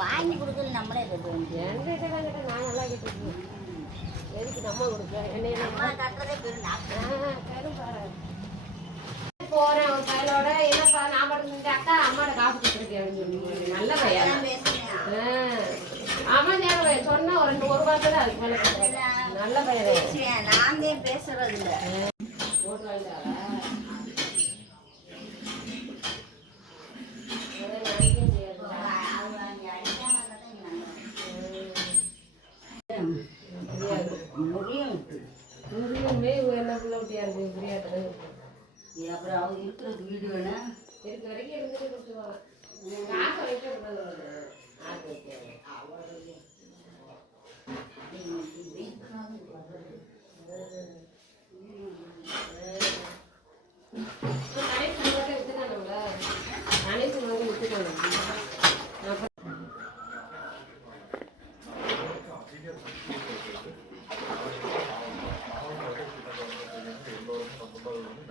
வாங்கி கொடுக்குறது நம்மளே என்கிட்ட நான் நல்லா கேட்டுருக்கேன். எதுக்கு நம்ம கொடுப்பேன்? நம்ம கட்டுறதே பெரும் பாரு. போறேன் ஒரு கையிலோட என்னப்பா நான் மட்டும் அக்கா அம்மாட காசு கொடுத்துருக்கேன் அப்படின்னு சொல்லி நல்ல பையன். ஆமா ஞாபகம் சொன்னா ஒரு 2 1 வாரத்துல அதுக்கு மேல நல்ல பையன். நான் தான் பேசுறது இல்லை. ஓட்டு வாங்கிட்டாரா? அப்புறம் அவங்க இருக்கிறது வீடு வேணா இருக்க வரைக்கும் இருந்துட்டு கொடுத்துருவாங்க. காசு வைக்க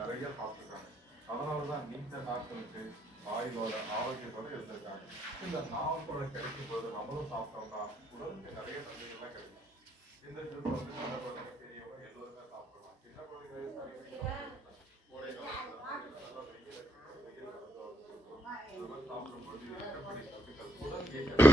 நிறைய சாப்பிட்டுருக்காங்க. அதனாலதான் நீண்ட நாட்களுக்கு ஆயுளோட ஆரோக்கியத்தோட இருந்திருக்காங்க. இந்த நாவப்பழம் கிடைக்கும் போது நம்மளும் சாப்பிட்டோம்னா உடலுக்கு நிறைய நன்மைகள்லாம் கிடைக்கும். இந்த ட்ரிப் வந்து சின்ன குழந்தைங்க பெரியவங்க எல்லோருமே சாப்பிடலாம். சின்ன குழந்தைங்க கோடை காலத்துல சாப்பிடும்போது எப்படி சத்துக்கள் உடல் இயக்கம்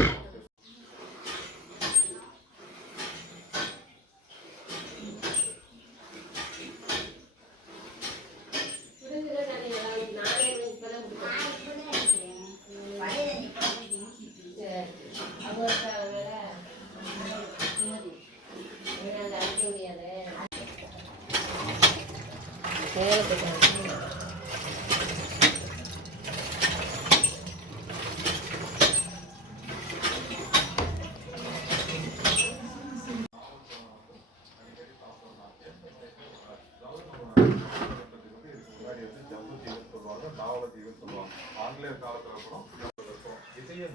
ஆங்கிலேயர் காலத்துல கூட இதய